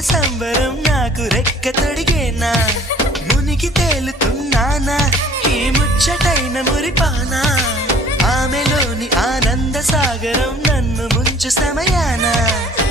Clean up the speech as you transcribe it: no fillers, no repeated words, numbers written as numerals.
సంబరం నాకు రెక్క తొడిగేనా మునిగి తేలుతున్నానా ఈ ముచ్చటైన మురిపానా ఆమెలోని ఆనంద సాగరం నన్ను ముంచు సమయానా